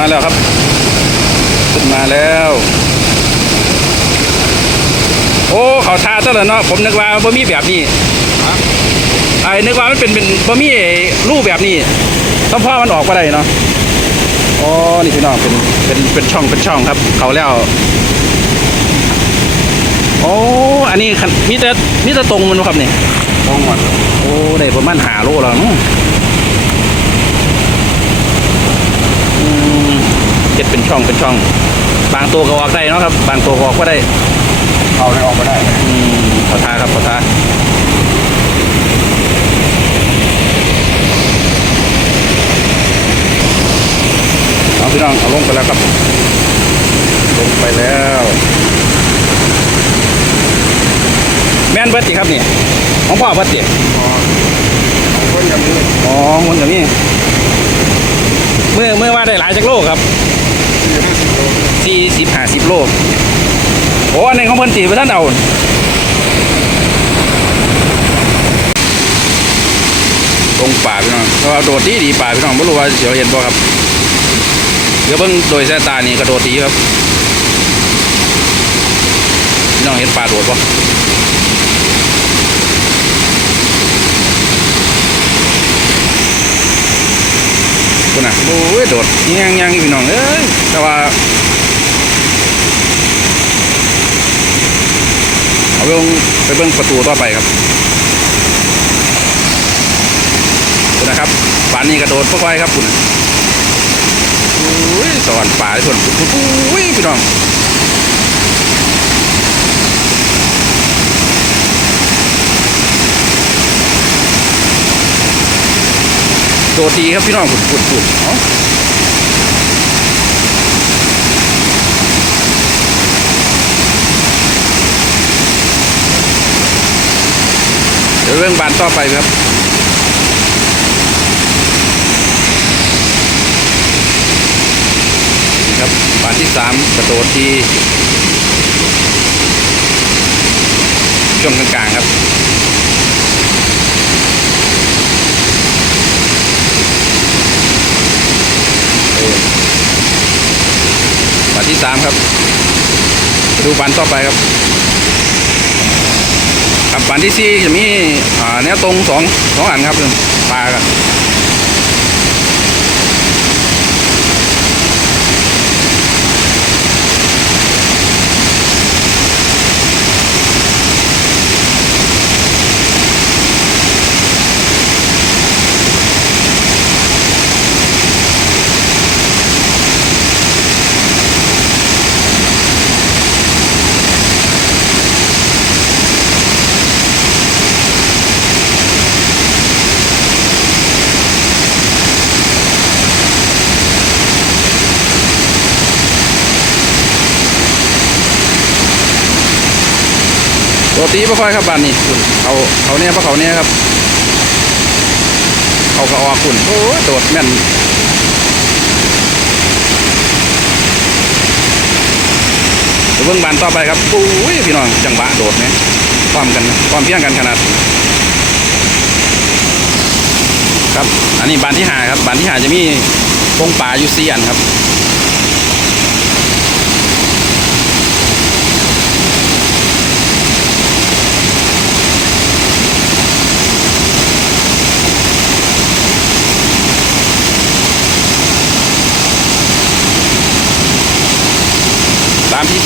ขึ้นมาแล้ว โอ้เขาทาซะแล้วเนาะผมนึกว่าบ่มีแบบนี้ไอ้นึกว่ามันเป็นเป็นบ่มีรูปแบบนี้ต้องพ่อมันออกมาได้เนาะอ๋อนี่พี่น้องเป็นเป็นเป็นช่องเป็นช่องครับ เขาแล้วโอ้อันนี้คันมีแต่มีแต่ตรงมันบ่ครับนี่ตรงหมดโอ้ได้ประมาณหาโลแล้วเนาะอืม เจ็ดเป็นช่องเป็นช่อง บางตัวก็ออกได้เนาะครับ บางตัวก็ออกก็ได้เอาได้ออกมาได้อืมขอทาครับขอทาเอาพี่น้องเอาลงไปแล้วครับ ลงไปแล้ว แม่นเบิดติครับนี่ของพ่อเบิดติอ๋อเอาคนอย่างนี้อ๋อมันกับนี่เมื่อเมื่อว่าได้หลายจากโลกครับสี่ห้าสิบโลสี่สิบห้าสิบโลโอ้อันนี้ของเพิ่นตีไปท่านเอาตรงป่าพี่น้องเพราะว่าโดดดีดีป่าพี่น้องไม่รู้ว่าเสียวเห็นบ่ครับเดี๋ยวเบิ่งโดยสายตานี่กระโดดดีครับพี่น้องเห็นป่าโดดบ่ นะโอ้ยโดดยังยังพี่น้องเอ้ยแต่ว่าเอาไปเบิ่งไปเบิ้งประตูต่อไปครับคุณนะครับป่านนี้กระโดดเข้าไปครับคุณโอ้ยสวรรค์ป่าส่วนปุ้ยพี่น้อง โดดดีครับพี่น้องฝุ่นฝุ่นฝุ่นเอ้าเดี๋ยวเรื่องบานต่อไปครับนี่ครับบานที่สามกระโดดทีช่วงกลางๆครับ ปัดที่สามครับ ดูปันต่อไปครับครับปันที่สี่จะมีแนวตรงสองสองอันครับปลาครับ ตัวตีบ่ค่อยครับบานนี้คุณเขาเขาเนี่ยเพราะเขาเนี่ยครับ เขาก็ออกคุณโอ้ยโดดแม่นเดี๋ยวเบิ่งบานต่อไปครับปุ้ยพี่น้องจังหวะโดดเนี่ยความกันความเพียงกันขนาด ครับ อันนี้บานที่หาครับบานที่หาจะมีพงป่าอยู่สี่อันครับ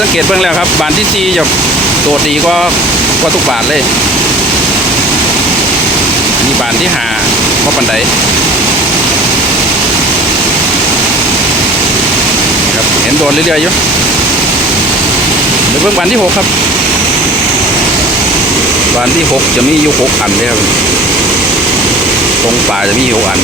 สังเกตเบื้องแล้วครับ บานที่สี่จะโดดดีก็ก็ทุกบานเลยมีบานที่หาก็ปันไดครับเห็นโดดเรื่อยๆอยู่เดี๋ยวเบื้องบานที่หกครับ บานที่หกจะมีอยู่หกอันเลยครับตรงป่าจะมีหกอัน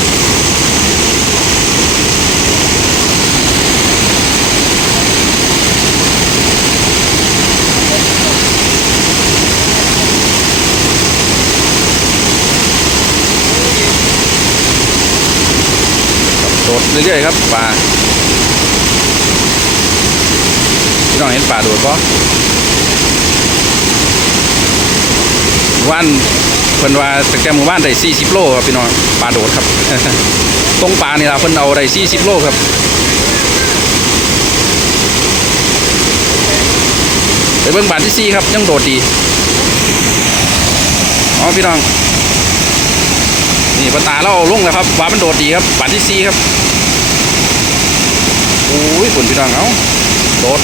ดเรื่อยๆครับปลาพี่น้องเห็นปลาโดดปะวันเพิ่นว่าตั้งแต่หมู่บ้านได้40 โลครับพี่น้องปลาโดดครับ ตรงปลานี่ล่ะเพิ่นเอาได้40 โลครับเบิ่งบาทที่สี่ครับยังโดดดีอ๋อพี่น้องนี่ปลาตาเราลงแล้วครับว่ามันโดดดีครับบาทที่สี่ครับ อ้ยคุณพี่น้องเอาโดด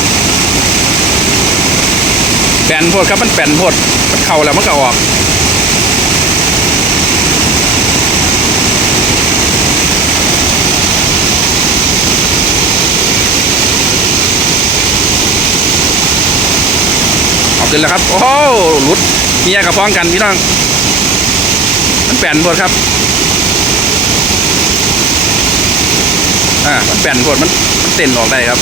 แป่นพดครับมันแป่นพดมันเข่าแล้วมันก็ออกเอาขึ้นแล้วครับ โอ้หลุดเมียกับพ้องกันพี่น้อง มันแป่นหมดครับ อ่า มันแป่นหมดมันมันเต้นออกได้ครับ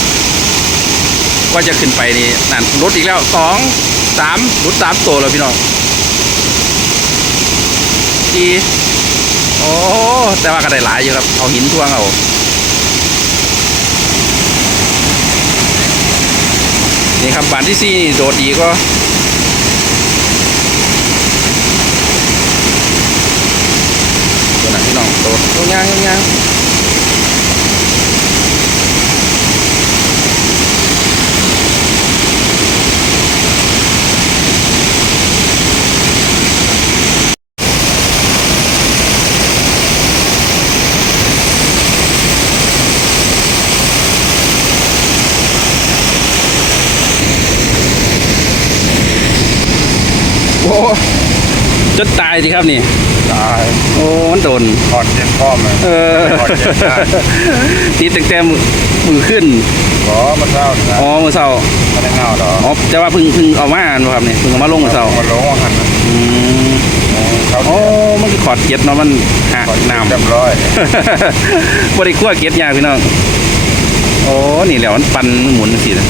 ว่าจะขึ้นไปนี่นั่นรถอีกแล้วสองสามรถสามตัวแล้วพี่น้องดีโอ้แต่ว่าก็ได้หลายอยู่ครับ เอาหินทวงเอานี่ครับบานที่สี่โดดดีก็ตัวหนักพี่น้องโดดยงยางยงยาง จนตายสิครับนี่ ตายโอ้มันโดน ถอดเจ็บพ่อมเลยเออถอดเจ็บได้ตีตั้งแต่มือมือขึ้นขอมาเศร้านะอ๋อมือเศร้าไม่ได้เงาดอกอ๋อแต่ว่าเพึ่งเพึ่งเอามาอันบ่ครับนี่เพึ่งเอามาลงมือเศร้ามาลงหันนะอืมเขาโอ้มันคือขอดเก็ดเนาะมันหักถอดน้ำ เรียบร้อยบ่ได้คั่วเก็ดยากพี่น้อง โอ้ นี่แหล้วมันปั่นมันหมุนจังซี่นะ